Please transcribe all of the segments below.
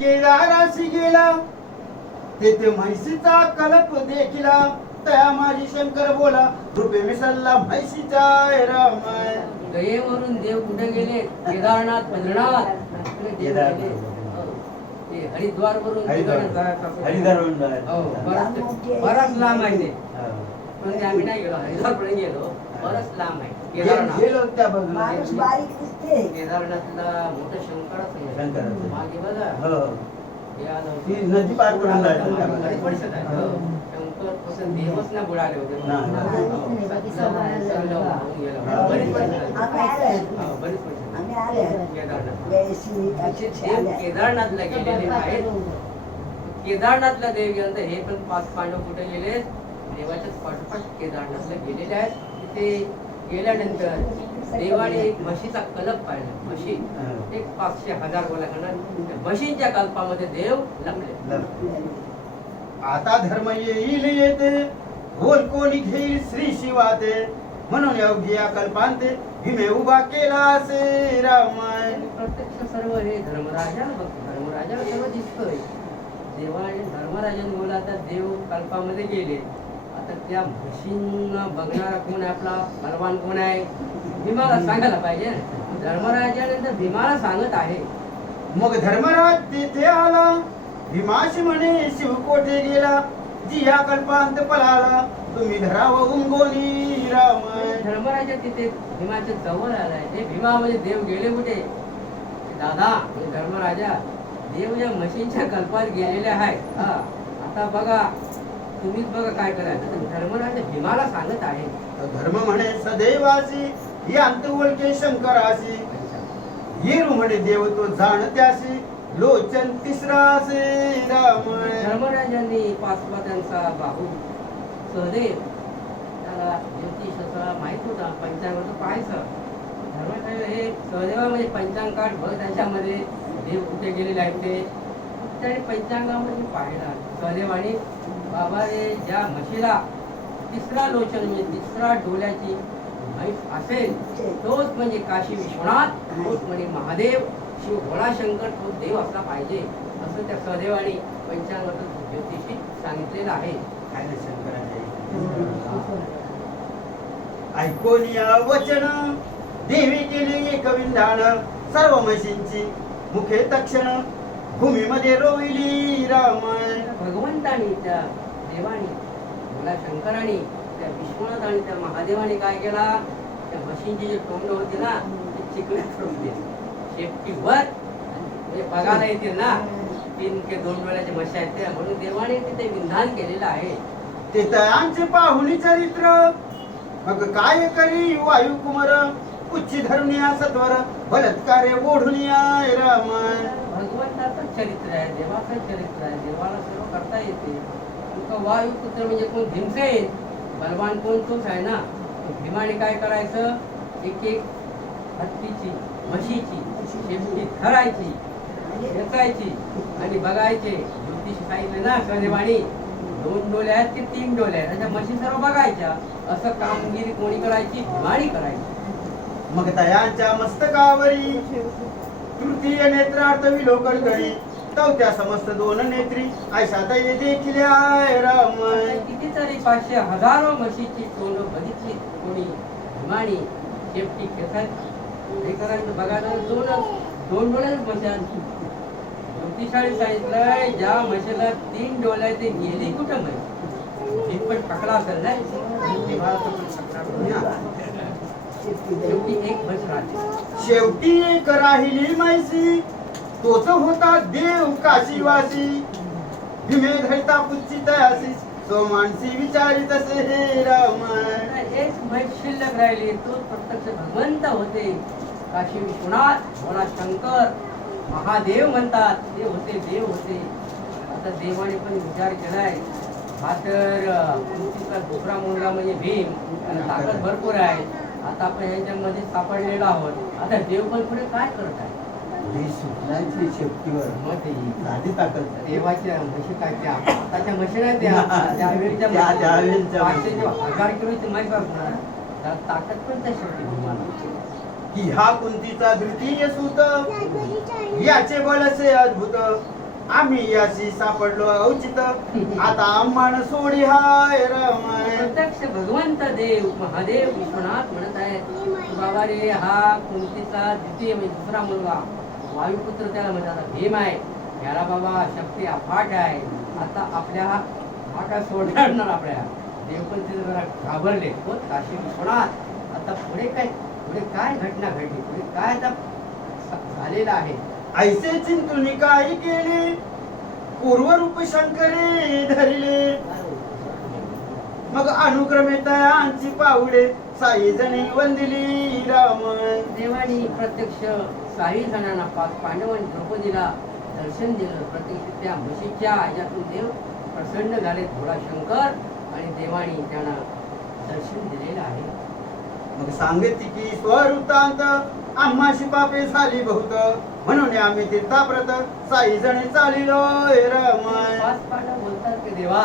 केदाराशी गेला तेथे म्हैसीचा कलप देखिला त्या माझी शंकर बोला रूपे मिसळला म्हैसीच्या रामाय. गयेवरून देव कुठे गेले? केदारनाथ बद्रीनाथ गेले. ते हरिद्वार वरून हरिद्वारवरून बराच लांब आहे ते. म्हणजे आम्ही नाही गेलो, हरिद्वार पण गेलो, बरंच लांब आहे केदारनाथ. गेलो त्या बाजूला. केदारनाथला मोठं शंकराचं मागे बघा हे आलं ती नदी पार करून जायचं त्या बाजूला. बरीच वर्षात आहे. शंकर पासून देवच ना बुडाले होते. नाही. सरलं वाहून गेलं. बरीच वर्षात आहे. बरीच वर्षात आहे. देव केदारनाथला गेलेले आहेत. केदारनाथला देव गेल्यानंतर हे पण 5 पांडव कुठे गेले? देवाच्याच पाठोपाठ केदारनाथला गेलेले आहेत. तिथे गेल्यानंतर देवाने एक म्हशीचा कलप पाहिला. म्हशी एक 500,000 गोलाकार म्हशींच्या कल्पामध्ये देव लपले. आता धर्म येईल येते बोल कोणी घेईल श्री शिवाते म्हणून योग्य या कल्पांते भीमे उभा केला असे रामाय. प्रत्यक्ष सर्व हे धर्मराजाला बघतो. धर्मराजाला सर्व दिसतोय. देवाने धर्मराजाने बोला आता देव कल्पामध्ये गेले. आता त्या म्हशींना बघणारा कोण आहे? आपला बलवान कोण आहे? भीमाला सांगायला पाहिजे. धर्मराजानंतर भीमाला सांगत आहे. मग धर्मराज तेथे आला भीमाशी म्हणे शिव कोठे गेला जी या कल्पांत पळाला तुम्ही धरावून गोनी रामाय. धर्मराजा तिथे भीमाच्या जवळ आलाय. ते भीमा म्हणजे देव गेले कुठे? दादा म्हणजे धर्मराजा देव या म्हशींच्या कल्पात गेलेले आहेत. आता बघा तुम्हीच बघा काय करायचं. धर्मराजा भीमाला सांगत आहे. धर्म म्हणे सदैवासी ही अंत ओळखे शंकराशी येरू म्हणे देव तो जाणत्याशी लोचन तिसरासे रामाय. धर्मराजांनी पाचवा त्यांचा बाहू सहदेव त्याला ज्योतिषाचा माहित होता. पंचांगाचं पाहायचं. धर्मराज हे सहदेवा म्हणजे पंचांग काढ बघ त्याच्यामध्ये देव कुठे गेलेले आहेत ते त्याने पंचांगामध्ये पाहिला. सहदेवाने बाबा रे ज्या म्हशीला तिसरा लोचन म्हणजे तिसरा डोल्याची म्हैस असेल तोच म्हणजे काशी विश्वनाथ, तोच म्हणजे महादेव, शिव भोळा शंकर, तो देव असला पाहिजे असं त्या सहदेवाने पंचांगात ज्योतिषी सांगितलेलं आहे. ऐकून या वचन देवी केली एक विंधान सर्व म्हशींची मुखे तक्षण भूमीमध्ये रोविली रामाय. भगवंतानी त्या देवानी भोळा शंकराने त्या विश्वनाथ आणि त्या महादेवाने काय केला? त्या म्हशींची जी तोंड होती ना ती चिकण्यात करून दिली. शेपटीवर म्हणजे बघायला येते ना 3 ते 2 डोळ्याचे म्हशी आहेत त्या. म्हणून देवाने तिथे विधान केलेलं आहे. ते तयांचे पाहुणी चरित्र मग काय करी वायू कुमार उच्ची धरुनिया सत्वर बलात्कारे ओढुनिया रामाय. भगवंताचं चरित्र आहे, देवाचं चरित्र आहे. देवाला सर्व करता येते. वायू पुत्र म्हणजे कोण? भीमसेन. बलवान कोण? तोच आहे ना. भीमाने काय करायचं? एक एक हत्तीची म्हशीची शेपटी धरायची वेचायची आणि बघायचे. ज्योतिषी सांगितले ना सहदेवाने 2 डोळे आहेत की 3 डोळे आहेत त्याच्या म्हशी सर्व बघायच्या. असं कामगिरी कोणी करायची? भीमाने करायची. मग तयांच्या मस्तकावरी तृतीय नेत्रार्थ विलोकन करी चौथ्या समस्त 2 नेत्री ऐसा दये देखील रामाय. कितीतरी 500 हजारो म्हशीची तोंड बघितली कोणी. भीमाने शेपटी खेचायची हे करायचं. बघायला 2 डोळ्याच म्हशी. ज्योतिषाने सांगितलंय ज्या म्हशीला 3 डोळे ते गेली कुठं म्हैस? पण पकडा असेल ना शेवटी एक म्हैस राहते. शेवटी एक राहिली म्हैसी तोच होता देव काशीवासी भीमे धरिता पुच्ची तयासी सो मानसी विचारित असे हे रामाय. एक म्हैस शिल्लक राहिली तो प्रत्यक्ष भगवंत होते. काशी विश्वनाथ, भोळा शंकर, महादेव म्हणतात. ते होते, देव होते. आता देवाने पण विचार केलाय हा तर पृथ्वीचा दुसरा मुलगा म्हणजे भीम आणि ताकद भरपूर आहे. आता आपण यांच्यामध्ये सापडलेलो आहोत. आता देव पण पुढे काय करत आहे? सुटण्याची शेपटीवर साधी ताकद देवाच्या म्हशी काय त्या आताच्या म्हशी नाही त्या त्यावेळीच्या 500,000 किलोची म्हैस असणार. त्याला ताकद पण त्या शेवटी भीमाला की हा कुंतीचा द्वितीय सूत याचे बल असे अद्भुत आम्ही याशी सापडलो औचित आता आम्हाला सोडी हाय रामायण. प्रत्यक्ष भगवंत देव महादेव विश्वनाथ म्हणत आहेत बाबा रे, हा कुंतीचा द्वितीय म्हणजे दुसरा मुलगा वायुपुत्र त्याला म्हणतात भीम आहे. याला बाबा शक्ती अफाट आहे. आता आपल्या हा काय सोडणार ना आपल्या देवपंथी जरा घाबरले हो काशी विश्वनाथ. आता पुढे काय घटना घडली, पुढे काय आता झालेलं आहे. ऐसे चिंतुनी काय केले पूर्वरूप शंकरे धरले. मग अनुक्रमे तयांची पावले साई जणी वंदिली रामायण. देवानी प्रत्यक्ष 6 जणांना 5 पांडव आणि द्रौपदीला दर्शन दिलं. प्रत्यक्ष त्या म्हशीच्या ह्याच्यातून देव प्रसन्न झाले थोडा शंकर आणि देवानी त्यांना दर्शन दिलेलं आहे. मग सांगितली की स्ववृत्तांत आम्हाशी पापे झाली बहुत म्हणून आम्ही तीर्थाप्रत साई जणी चालिलो रामायण. 5 पांडव बोलतात की देवा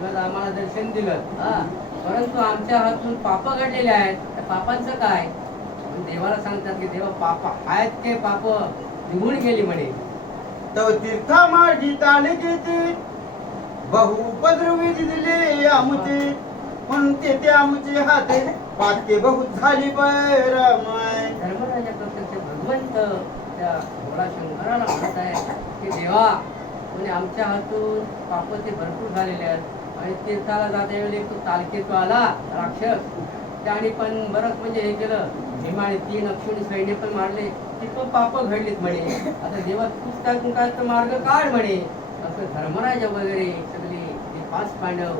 तुला आम्हाला दर्शन दिलं परंतु आमच्या हातून पाप घडलेले आहेत. त्या पापांचं काय? पण देवाला सांगतात की देवा पाप आहेत ते पाप निघून गेली म्हणे. तव तीर्थामार्गी ताले घेते बहु उपद्रवी दिले आमुचे म्हणून ते आमुचे हाते पातके बहुत झाली रामायण. धर्मराजा प्रत्यक्ष भगवंत त्या भोळा शंकराला म्हणत आहे की देवा म्हणजे आमच्या हातून पाप ते भरपूर झालेले आहेत आणि तीर्थाला जाता वेळी तो तालकेत आला राक्षस त्याने पण बरंच म्हणजे हे केलं. भीमाने 3 अक्षुणी सैन्य पण मारले. ती पण पाप घडलीत म्हणे. आता देवा तूच त्यातून काय तर मार्ग काढ म्हणे. असं धर्मराजा वगैरे सगळे 5 पांडव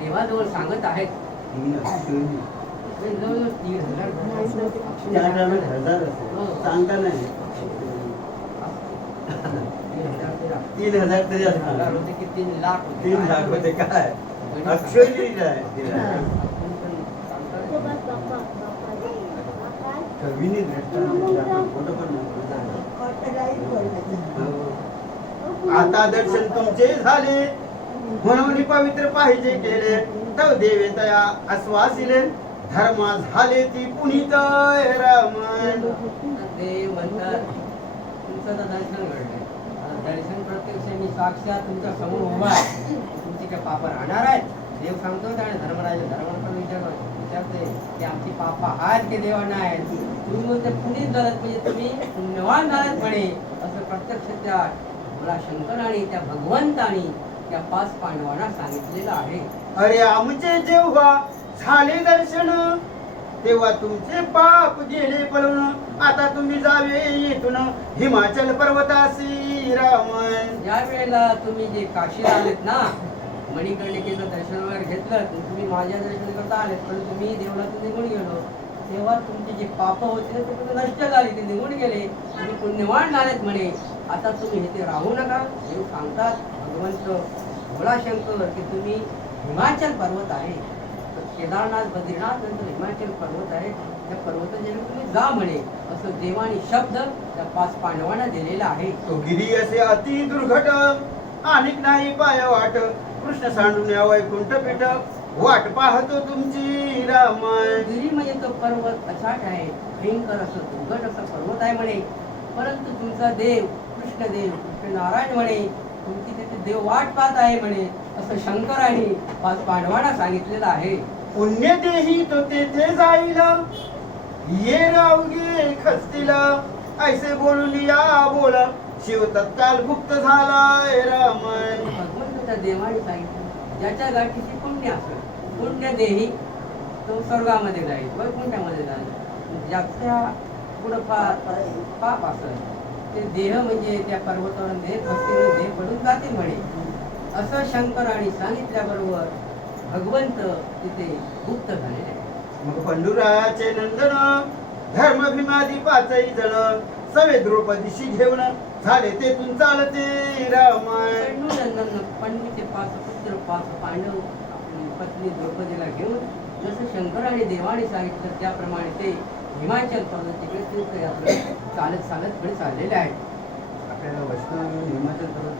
देवाजवळ सांगत आहेत. जवळजवळ 3,000 तरी असणार. होते की 3 लाख 3 लाख होते काय अक्षरी आता दर्शन तुमचे झाले म्हणून पवित्र पाहिजे केले तव देवे तया आश्वासिले धर्मा झाले ती पुनीत रामायण. देव म्हणतात तुमचं तर दर्शन घडलंय. दर्शन प्रत्यक्ष मी साक्षात तुमच्या समोर उभा आहे. तुमची काय पाप राहणार आहेत? देव सांगतो आणि धर्मराज विचारते की आमची पाप आहेत की देवा नाही. तुम्ही म्हणते पुनीत झालात म्हणजे तुम्ही पुण्यवान झालात म्हणे. असं प्रत्यक्ष त्या भोळा शंकर आणि त्या भगवंतानी त्या 5 पांडवांना सांगितलेलं आहे. अरे आमचे जेव्हा झाले दर्शन तेव्हा तुमचे पाप गेले पळून. आता तुम्ही जावे येथून हिमाचल पर्वतासी रामायण. ज्या वेळेला तुम्ही जे काशीला आलेत ना मणिकर्णिकेचं दर्शन वगैरे घेतलं तुम्ही माझ्या दर्शन करता आलेत पण तुम्ही देवळातून निघून गेलो तेव्हा तुमचे जे पाप होते ते तुम्ही नष्ट झाले ते निघून गेले. तुम्ही पुण्यवान झालेत म्हणे. आता तुम्ही इथे राहू नका. देव सांगतात भगवंत भोळा शंकर की तुम्ही हिमाचल पर्वत आहे केदारनाथ बद्रीनाथ नंतर हिमाचल पर्वत आहे त्या पर्वताच्या तुम्ही जा म्हणे. असं देवानी शब्द त्या 5 पांडवांना दिलेला आहे. तो गिरी असे अति दुर्घट अनेक नाही पाय वाट कृष्ण सांडून या वैकुंठ पीठ वाट पाहतो तुमची रामायण. गिरी म्हणजे तो पर्वत अचाट आहे भयंकर असं दुर्घट असा पर्वत आहे म्हणे. परंतु तुमचा देव कृष्णदेव कृष्णनारायण म्हणे तुमची तिथे देव वाट पाहत आहे म्हणे. असं शंकराने 5 पांडवांना सांगितलेलं आहे. पुण्य देही तो तेथे जाईल ये रावगे खस्तीला ऐसे बोलून या बोल शिव तत्काल गुप्त झालाय रामायण. भगवंत त्या देवाने सांगितलं ज्याच्या गाठीची पुण्य असेल पुण्य देही तो स्वर्गामध्ये जाईल वैकुंठामध्ये जाईल. ज्याच्या पुढं पाप असेल ते देह म्हणजे त्या पर्वतावर देह खस्तीने देह पडून जातील म्हणे. असं शंकराने सांगितल्याबरोबर भगवंत तिथे गुप्त झालेले आहे. मग पंडुराचे नंदन धर्म भीमादी 5 जण सवे द्रौपदीशी घेऊन झाले तेथून चालते रामायण. पंडित 5 पुत्र 5 पांडव आपली पत्नी द्रौपदीला घेऊन जसं शंकराने देवाने सांगितलं त्याप्रमाणे ते हिमाचल पर्वत तिकडे तीर्थयात्रा चालत पुढे चाललेले आहेत. आपल्याला वैष्णव हिमाचल पर्वत